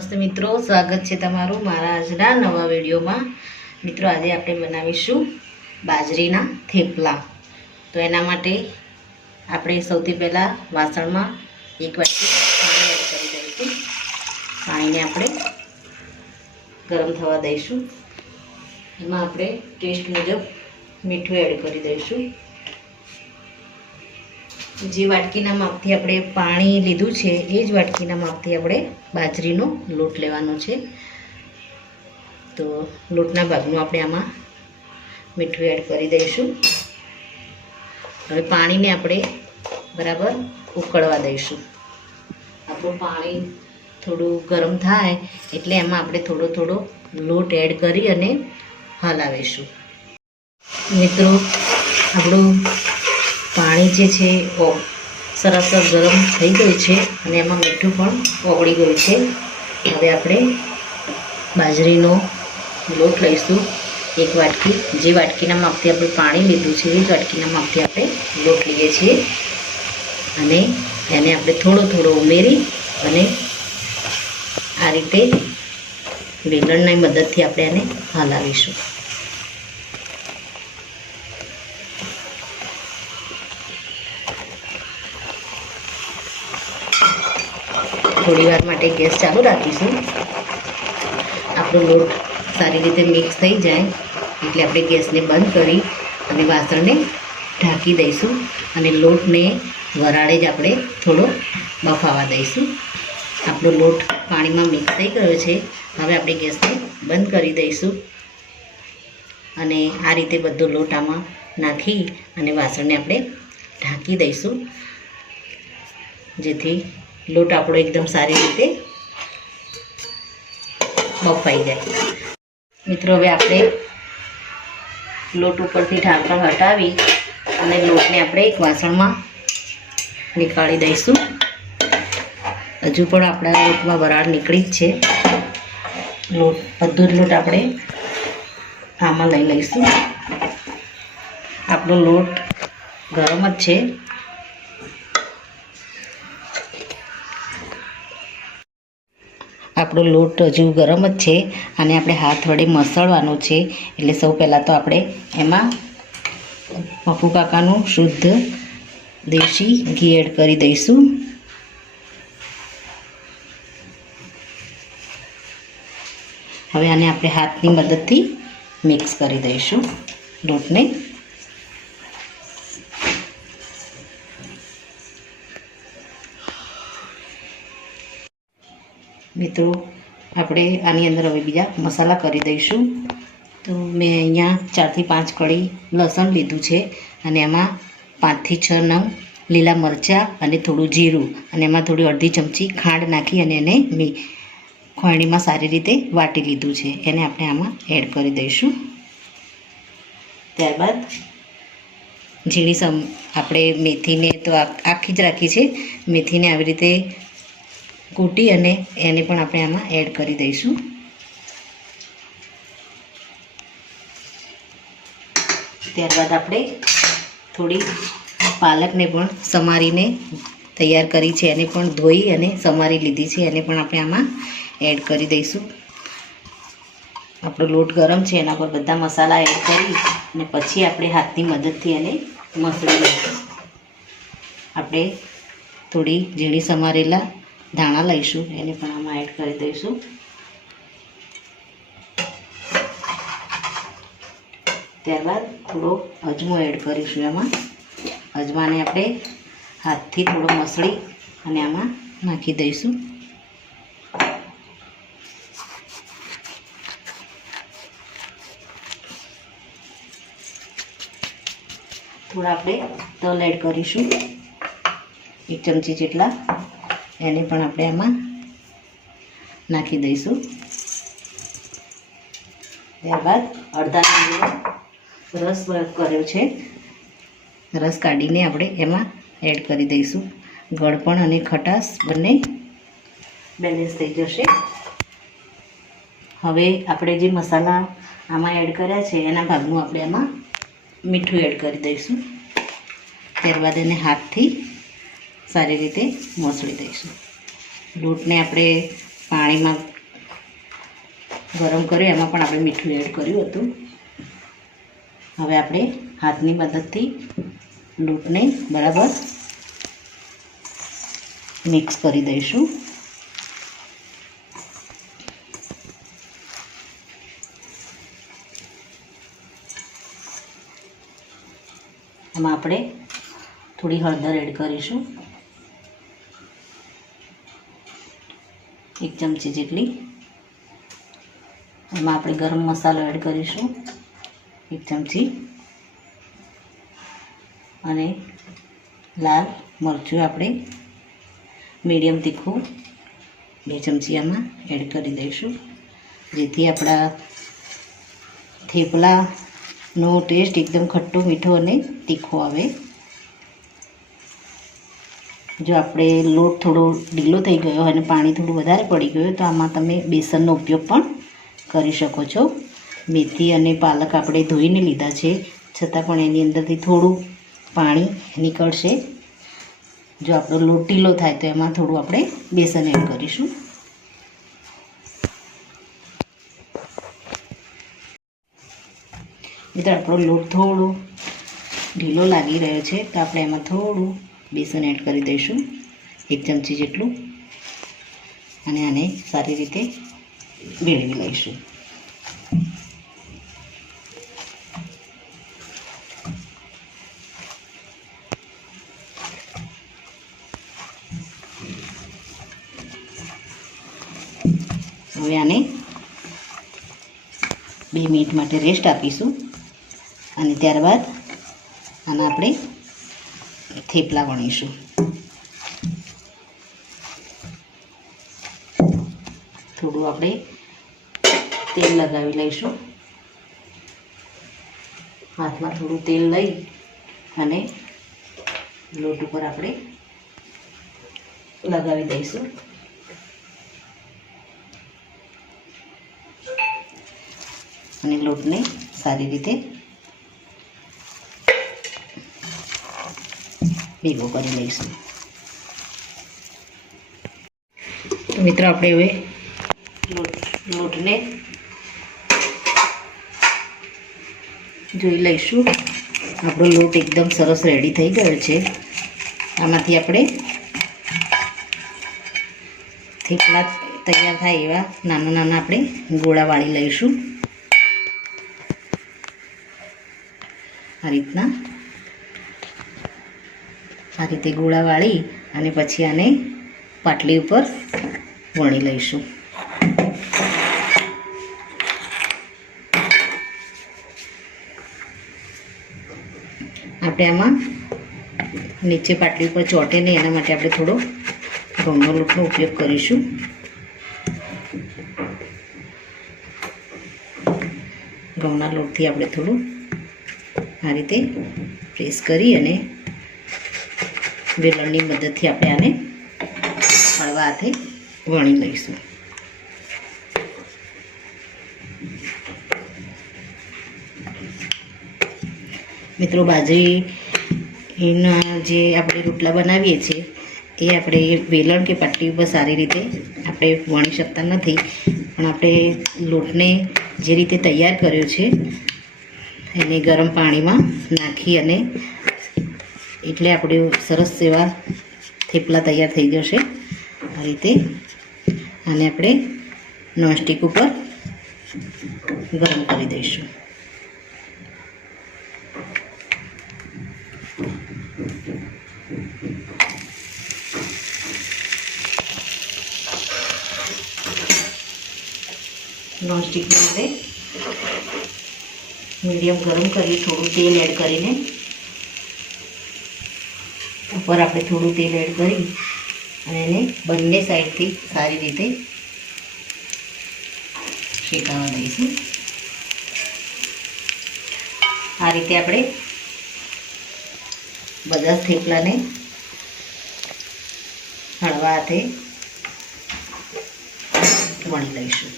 નમસ્તે મિત્રો, સ્વાગત છે તમારું મારા આજના નવા વિડીયોમાં। મિત્રો આજે આપણે બનાવીશું બાજરીના થેપલા। તો એના માટે આપણે સૌથી પહેલાં વાસણમાં એક વાટકી પાણી એડ કરી દઈશું। પાણીને આપણે ગરમ થવા દઈશું। એમાં આપણે ટેસ્ટ મુજબ મીઠું એડ કરી દઈશું। જે વાટકીના માપથી આપણે પાણી લીધું છે એ જ વાટકીના માપથી આપણે બાજરીનો લોટ લેવાનો છે। તો લોટના ભાગનું આપણે આમાં મીઠું એડ કરી દઈશું। હવે પાણીને આપણે બરાબર ઉકળવા દઈશું। આપણું પાણી થોડું ગરમ થાય એટલે એમાં આપણે થોડો થોડો લોટ એડ કરી અને હલાવીશું। મિત્રો આપણું પાણી જે છે સરસ ગરમ થઈ ગયું છે અને એમાં મીઠું પણ ઓગળી ગયું છે। હવે આપણે બાજરીનો લોટ લઈશું એક વાટકી। જે વાટકીના માપથી આપણે પાણી લીધું છે એ જ વાટકીના માપથી આપણે લોટ લઈએ છીએ અને એને આપણે થોડો થોડો ઉમેરી અને આ રીતે વેલણની મદદથી આપણે એને હલાવીશું। થોડી વાર માટે ગેસ ચાલુ રાખીશું। આપણો લોટ સારી રીતે મિક્સ થઈ જાય એટલે આપણે ગેસને બંધ કરી અને વાસણને ઢાંકી દઈશું અને લોટને વરાળે જ આપણે થોડો બફાવા દઈશું। આપણો લોટ પાણીમાં મિક્સ થઈ ગયો છે। હવે આપણે ગેસને બંધ કરી દઈશું અને આ રીતે બધો લોટ આમાં નાખી અને વાસણને આપણે ઢાંકી દઈશું જેથી લોટ આપણો એકદમ સારી રીતે બફાઈ જાય। મિત્રો હવે આપણે લોટ ઉપરથી ઢાંકણ હટાવી અને લોટને આપણે એક વાસણમાં નીકાળી દઈશું। હજુ પણ આપણા લોટમાં વરાળ નીકળી જ છે। બધો જ લોટ આપણે આમાં લઈ લઈશું। આપણો લોટ ગરમ જ છે। આપણો લોટ હજુ ગરમ જ છે અને આપણે હાથ વડે મસળવાનો છે। એટલે સૌ પહેલાં તો આપણે એમાં પપ્પુ કાકાનું શુદ્ધ દેશી ઘી એડ કરી દઈશું। હવે આને આપણે હાથની મદદથી મિક્સ કરી દઈશું લોટને। મિત્રો આપણે આની અંદર હવે બીજા મસાલા કરી દઈશું। તો મેં અહીંયા 4 થી 5 કળી લસણ લીધું છે અને એમાં 5 થી 6 નંગ લીલા મરચાં અને થોડું જીરું અને એમાં થોડી અડધી ચમચી ખાંડ નાખી અને એને ખોયણીમાં સારી રીતે વાટી લીધું છે। એને આપણે આમાં એડ કરી દઈશું। ત્યારબાદ ઝીણી આપણે મેથીને તો આખી જ રાખી છે। મેથીને આવી રીતે કૂટી અને એને પણ આપણે આમાં એડ કરી દઈશું। ત્યારબાદ આપણે થોડી પાલકને પણ સમારીને તૈયાર કરી છે। એને પણ ધોઈ અને સમારી લીધી છે। એને પણ આપણે આમાં એડ કરી દઈશું। આપણો લોટ ગરમ છે એના પર બધા મસાલા એડ કરી અને પછી આપણે હાથની મદદથી એને મસળી લઈશું। આપણે થોડી ઝીણી સમારેલા ધાણા લઈશું એને પણ આમાં એડ કરી દઈશું। ત્યારબાદ થોડો અજમો એડ કરીશું એમાં। અજમાને આપણે હાથથી થોડો મસળી અને આમાં નાખી દઈશું। થોડા આપણે તલ એડ કરીશું 1 ચમચી જેટલા। એને પણ આપણે આમાં નાખી દઈશું। ત્યારબાદ અડધા લીંબુનો રસ કર્યો છે, રસ કાઢીને આપણે એમાં એડ કરી દઈશું। ગળપણ અને ખટાશ બંને બેલેન્સ થઈ જશે। હવે આપણે જે મસાલા આમાં એડ કર્યા છે એના ભાગનું આપણે એમાં મીઠું એડ કરી દઈશું। ત્યારબાદ એને હાથથી સારી રીતે મસળી દઈશું। લોટને આપણે પાણીમાં ગરમ કર્યું એમાં પણ આપણે મીઠું એડ કર્યું હતું. હવે આપણે હાથની મદદથી લોટને બરાબર મિક્સ કરી દઈશું. એમાં આપણે થોડી હળદર એડ કરીશું, 1 ચમચી જેટલી. એમાં આપણે ગરમ મસાલો એડ કરીશું 1 ચમચી, અને લાલ મરચું આપણે મીડિયમ તીખું 2 ચમચી આમાં એડ કરી દઈશું, જેથી આપણા થેપલાનો ટેસ્ટ એકદમ ખટ્ટો મીઠો અને તીખો આવે. જો આપણે લોટ થોડો ઢીલો થઈ ગયો અને પાણી થોડું વધારે પડી ગયું તો આમાં તમે બેસનનો ઉપયોગ પણ કરી શકો છો. મેથી અને પાલક આપણે ધોઈને લીધા છે, છતાં પણ એની અંદરથી થોડું પાણી નીકળશે. જો આપણો લોટ ઢીલો થાય તો એમાં થોડું આપણે બેસન એડ કરીશું. મિત્રો આપણો લોટ થોડો ઢીલો લાગી રહ્યો છે તો આપણે એમાં થોડું બેસન એડ કરી દઈશું, 1 ચમચી જેટલું, અને આને સારી રીતે ભેળવી લઈશું. હવે આને 2 મિનિટ માટે રેસ્ટ આપીશું, અને ત્યારબાદ આના આપણે થેપલા વણીશું. થોડું આપણે તેલ લગાવી લઈશું. હાથમાં થોડું તેલ લઈ અને લોટ ઉપર આપણે લગાવી દઈશું. અને લોટને સારી રીતે ભેગો કરી લઈશું. તો મિત્રો આપણે હવે લોટને જોઈ લઈશું. આપણો લોટ એકદમ સરસ રેડી થઈ ગયો છે. આમાંથી આપણે થેપલા તૈયાર થાય એવા નાના નાના આપણે ગોળા વાળી લઈશું. આ રીતે ગોળા વાળી અને પછી આને પાટલી ઉપર વણી લઈશું. આપણે આમાં નીચે પાટલી ઉપર ચોંટે નહીં એના માટે આપણે થોડો ઘઉંનો લોટનો ઉપયોગ કરીશું. ઘઉંના લોટથી આપણે થોડું આ રીતે પ્રેસ કરી અને વેલણની મદદથી આપણે આને હળવા હાથે વણી લઈશું. મિત્રો બાજરીના જે આપણે રોટલા બનાવીએ છીએ એ આપણે વેલણ કે પાટલી ઉપર સારી રીતે આપણે વણી શકતા નથી, પણ આપણે લોટને જે રીતે તૈયાર કર્યો છે એને ગરમ પાણીમાં નાખી અને એટલે આપણે સરસ એવા થેપલા તૈયાર થઈ જશે. આ રીતે આને આપણે નોનસ્ટિક ઉપર ગરમ કરી દઈશું. નોનસ્ટિકને આપણે મીડિયમ ગરમ કરી થોડું તેલ એડ કરીને ઉપર આપણે થોડું તેલ એડ કરી અને એને બંને સાઈડથી સારી રીતે શેકાવા દઈશું. આ રીતે આપણે બધા થેપલાને હળવા હાથે વણી લઈશું.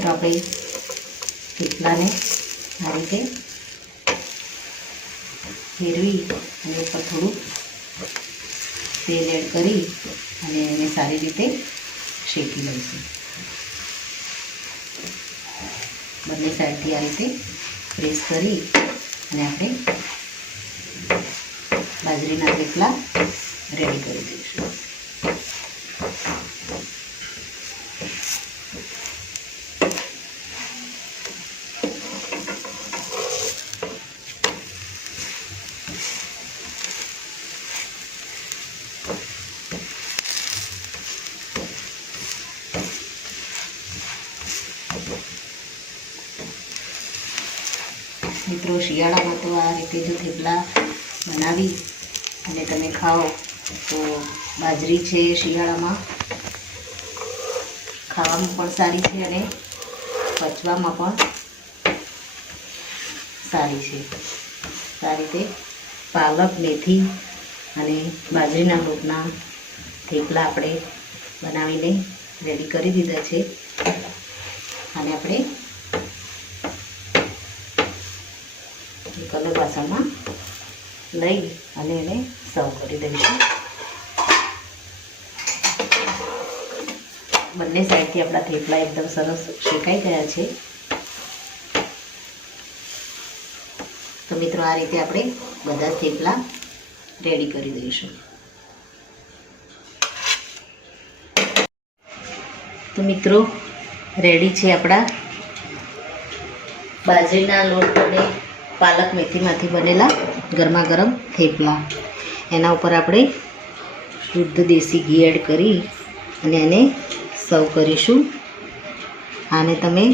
તો આપણે થેપલાને આ રીતે ફેરવી અને ઉપર થોડું તેલ એડ કરી અને એને સારી રીતે શેકી લઈશું. બંને સાઈડથી આ રીતે પ્રેસ કરી અને આપણે બાજરીના થેપલા રેડી કરી દઈશું. મિત્રો, શિયાળામાં તો આ રીતે જો થેપલા બનાવી અને તમે ખાઓ તો બાજરી છે શિયાળામાં ખાવામાં પણ સારી છે અને પચવામાં પણ સારી છે. આ રીતે પાલક, મેથી અને બાજરીના લોટના થેપલા આપણે બનાવીને રેડી કરી દીધા છે અને આપણે કલર વાસણમાં લઈ અને એને સર્વ કરી દઈશું. બંને સાઈડથી આપણા થેપલા એકદમ સરસ શેકાઈ ગયા છે. તો મિત્રો, આ રીતે આપણે બધા થેપલા રેડી કરી દઈશું. તો મિત્રો, રેડી છે આપણા બાજરીના લોટ અને પાલક મેથીમાંથી બનેલા ગરમા ગરમ થેપલા. એના ઉપર આપણે શુદ્ધ દેશી ઘી એડ કરી અને એને સર્વ કરીશું. આને તમે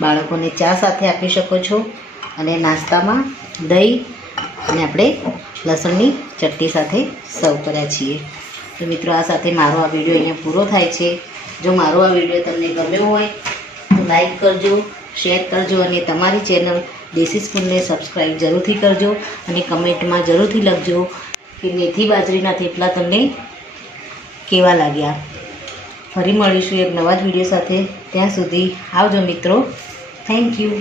બાળકોને ચા સાથે આપી શકો છો અને નાસ્તામાં દહીં અને આપણે લસણની ચટણી સાથે સર્વ કર્યા છીએ. તો મિત્રો, આ સાથે મારો આ વિડીયો અહીંયા પૂરો થાય છે. જો મારો આ વિડીયો તમને ગમ્યો હોય તો લાઈક કરજો, શેર કરજો અને તમારી ચેનલ દેશી સ્પૂનને સબસ્ક્રાઈબ જરૂરથી કરજો અને કમેન્ટમાં જરૂરથી લખજો કે મેથી બાજરીના થેપલા તમને કેવા લાગ્યા. ફરી મળીશું એક નવા જ વિડીયો સાથે. ત્યાં સુધી આવજો મિત્રો. Thank you.